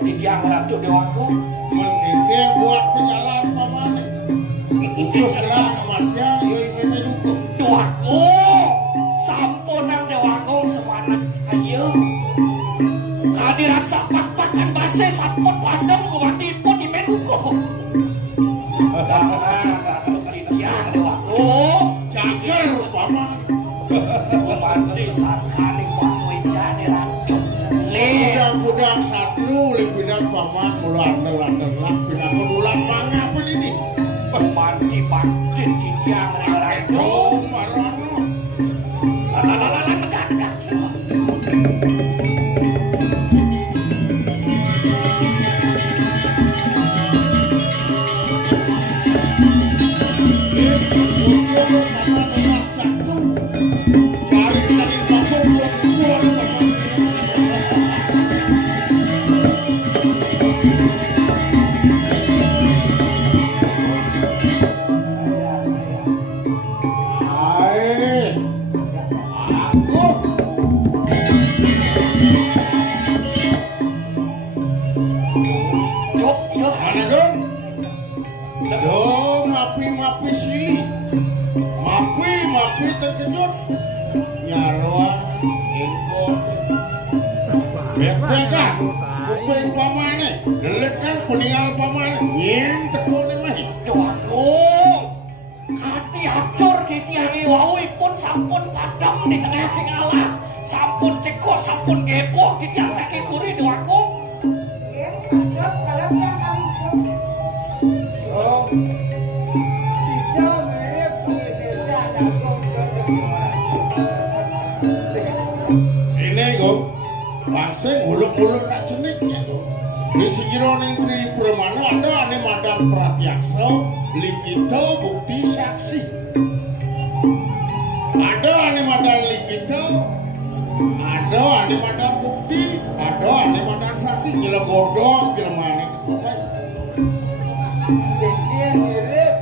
Didiang ratu dewaku mengkikir buat penyalaan pamane terus gelang amatnya yoi memeduko dewaku sampunang dewaku semangat ayo kehadiran sapak-pakan base sampun padam kumatipun di meduko didiang dewaku cager paman kumati sakali paswejane ratu Udang satu limpinan paman mulan-mulan pindah kedulan mangapun ini mandi batin di tiang ratu marono lalalalan tegak-tegak terkejut nyaruan ingkut bek-bekan kuping pamane delekan peninggal pamane yen tekone mah doaku hati acur di tiangi wawipun sampun padam di tengah alas sampun cekok sampun gepok di tiang saking kuri doaku yen padam kalau yang kali oh Langsung uluk-uluk nak ceniknya tuh. Di sejironing Tri Pramana ada ane Madang Pratyaksa, Likita bukti saksi. Ada ane Madang Likita, ada ane Madang bukti, ada ane Madang saksi. Gila godok, gila mana kumai. Dia mirip,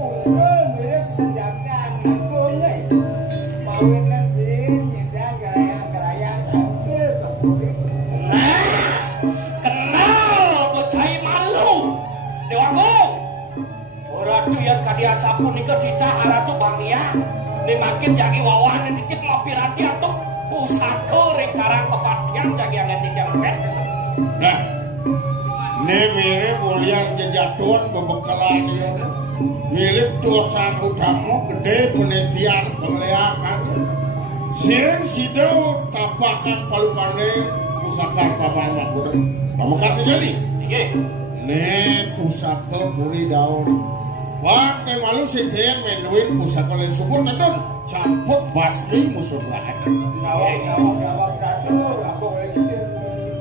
unggul mirip senjakan kungai. Mawin kadia sapun nika ditah aratu bangya ni makin jagi wawahan dikit mau pirati atau pusaka ring karang kepatian jagi anget dijang pet nah ini mirip ulian kejatuhan bebekalan ya mirip dosa utama gede penelitian pengeliakan sing sidau tapakan palu pandai pusakan paman makura pamukas jadi ini pusaka buri daun wah, malu si Tian menuin pusaka lain subuh tadon campur basmi musuh lahat. Nawak dadur, aku lagi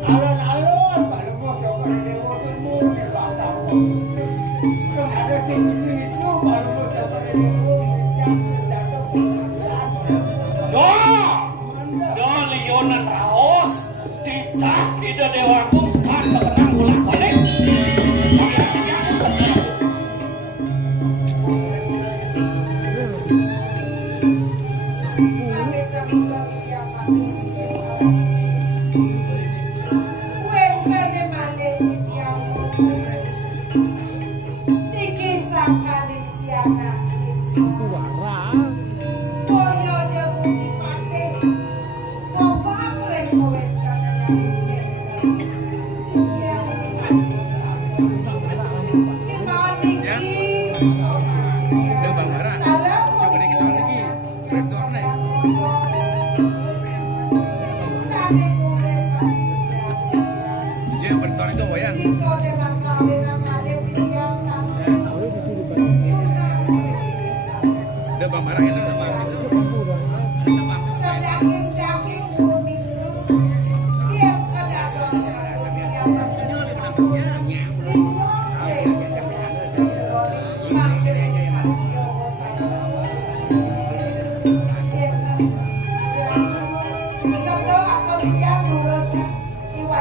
alon-alon, kalau mau coba dewa temu ni batang. Kalau ada tinggi itu, kalau mau coba dewa macam dadur. Do lionan raos, tidak tidak dewa pun sekarang ketenang bulan balik.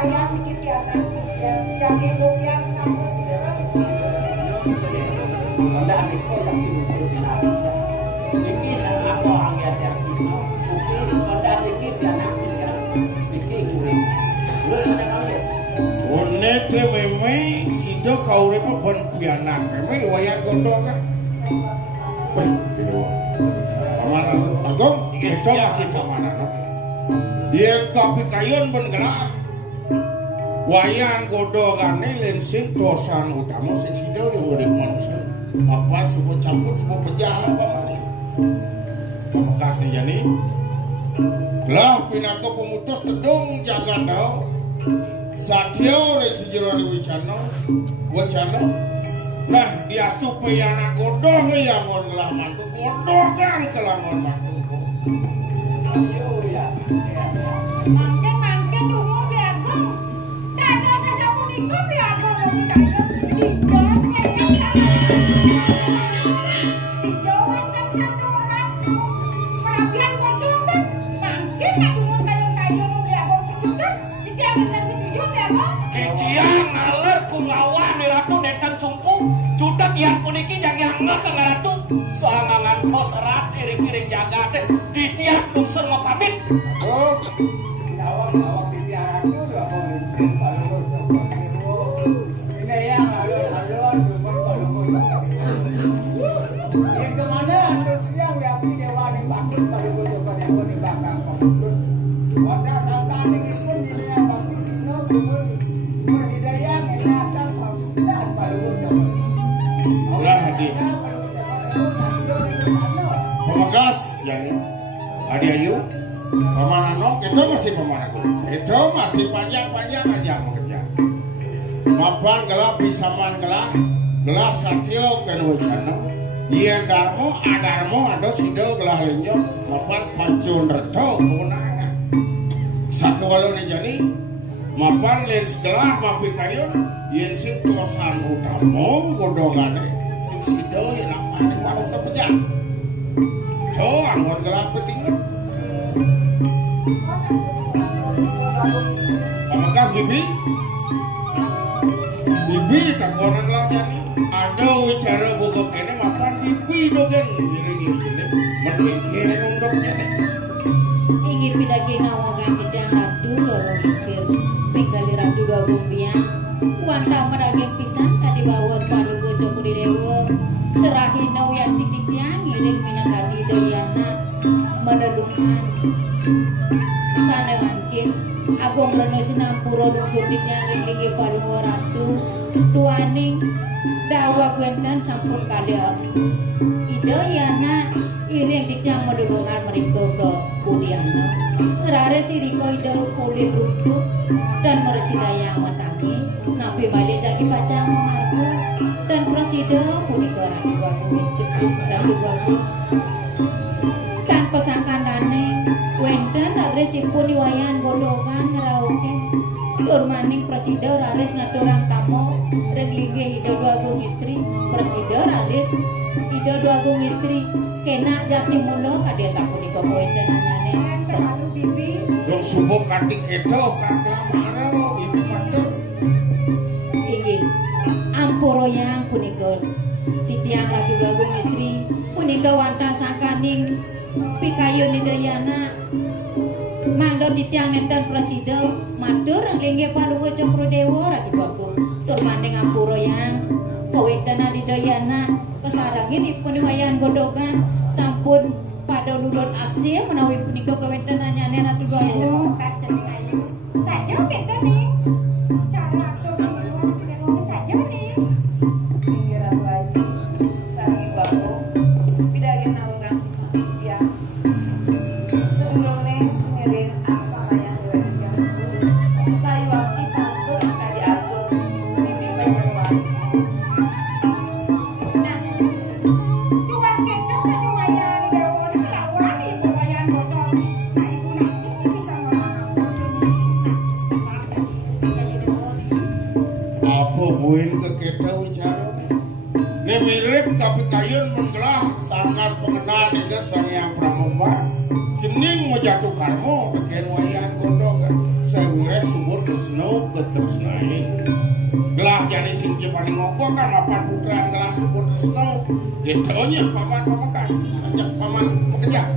saya mikir pianan yang yang sama sirah itu. Anda itu yang dibutuhkan aja. Ini sama orang yang kita. Mungkin anda dikit yang nanti kan dikit ini. Terus ada kali. Onete meme sido kaurepe ben pianan. Meme wayan gondo kan. Wah, dewa. Pamanan Agung, itu masih pamanan. Dia kopi kayun ben gelah. Wayan godo gane lensing dosan utama sing sido yang urip manusia. Apa semua campur semua pejahat pamane. Pamakas nih jani. Lah pinako pemutus tedung jaga dao. Satyo rek sejroane wacana. Nah, dia supaya anak godong yang mon laman ku godongan kelaman mantu. Ayo ya. Mangke dungu biagong. Dada saya punika biagong dijauhan kan satu orang perapian godong kan mangke dungu kayun-kayun biagong kecutan didiamin dan setuju biagong. Ciciang ngaler kungawan di ratu detan sumpu jutak yang puniki jaga ngeh ke ratu soangangan kos erat iring-iring jaga teh di tiap lungsur mau pamit. Oh, awak bibiaran dulu aku bensin kalau ini yang alur cuma kalau yang kemana terus yang dewa nih bakit kalau yang di belakang wadah sangkane itu ini yang bakit dino kemudian berhidayah enakan dan kalau Lah di Pemakas jadi Adi Ayu Pamanano itu masih pamanaku. Itu masih panjang-panjang aja bekerja. Mapan gelah pisaman gelah satyo kan wacana. Iya darmo adarmo ado sido gelah lenjo mapan pacun reto kewenangan. Sakewalone jani mapan lens gelah mapi kayun yen sing tosan utama godongane sing sido yen namane manusia pejah. Jo anggon gelah petingan. Pamakas bibi tak konan lah jani ada wicara buka kene mapan bibi dogen ngiring ini menpikirin undoknya deh Ingi pidagi ngawagan tidak ratu doang mikir Mikali ratu doang biang Wanta meraging pisan tadi bawa separuh gocok di dewa Serahin nawian titik yang ngiring minangkati doyana Menedungan Sana mangkin Agung reno sinampuro dong surtit nyari lagi palungo ratu Tuaning dawa kuentan sampun kali Idoyana iring dikjang medulungan mereka ke Budiana Ngerare siriko idol kulit rupuk Dan meresidayang matangi Nabi balik lagi baca memaku Dan presiden punika ratu bagus istri ratu bagus Tanpa sangkan dane Wenten resipun iwayan godongan ngerauke Lur maning presiden raris ngaturang tamu Reglige hidup dua agung istri Presiden raris hidup dua agung istri Kena jati mulo kadia sapunika kawenten anane Terlalu bibi dong subuh kantik itu kan kelamaro bibi matur Inggih ampuro yang punika Titiang ratu dua agung istri Punika wanta sangkaning Pikayun idayana Mangdo titiang nenten presiden Matur lingge palungo cokro dewa ratu bagung Tur maning ampuro yang Kawetana idayana Kesarangin ipun wayan godongan Sampun pada lulun asih Menawi punika kawetana nyane ratu bagung Saja kita nih Cara aktor saja nih Inggih ratu aji Sarang ibu aku Bidagin naung kasih ya Sedurungnya ngirin sama yang diwekan Sayu wakti pantur kadi atur Ini Banjarwan Nah Jual kendong masih wayang Dewon kelawan ibu wayang godong Nah ibu nasib ini sama apa buin ke kita wicara ini mirip tapi kayun menggelah sangat pengenalan ini sang yang pramomba jening mau jatuh karmo deken wayan godong saya wira subur tresno ketresnaing. Gelah jani sing paning ngoko kan mapan putraan gelah sebut tresno. Getonya paman Pamungkas, ajak paman mekejak.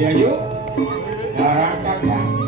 Adi ayo. Barang kakas.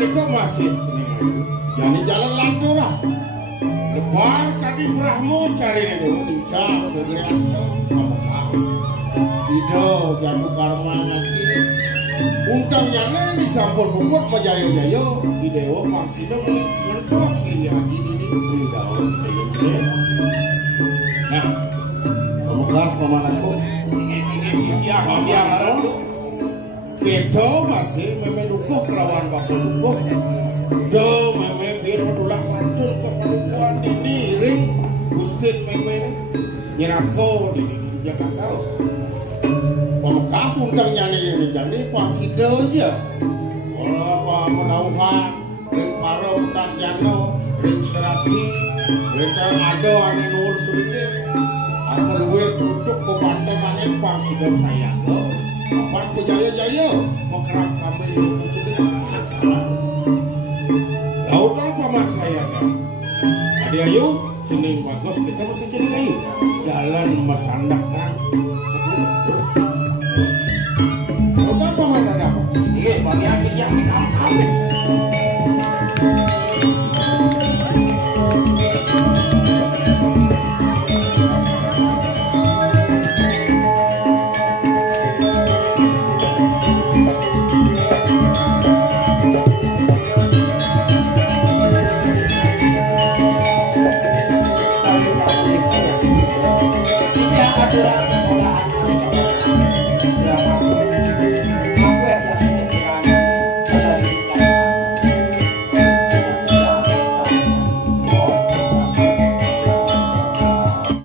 Kita masih jadi jalan lantura lebar tadi Brahmo cari nih dulu nikah dari asal kamu tahu tidak jatuh karma nanti ungkapnya nih disampun bubut majayo jayo di dewa maksido mentos ini lagi ini di daun nah kamu kelas pamananku ya dia Kedo masih memedukuh kelawan bapak dukuh do meme biar medulang wantun keperluan di ring Gustin meme nyerako di Jakarta pemekas undang nyani jani paksido aja apa menauhan ring paro dan jano ring serati ring ada ane nur surike apa luwe duduk ke pantai paksido saya Kapan ku jaya-jaya mengkerap kami lautan paman saya kan Adi ayo sini bagus kita mesti jadi ayo jalan masandak kan lautan paman ada apa? Iya bagi akhir yang di kami Aturan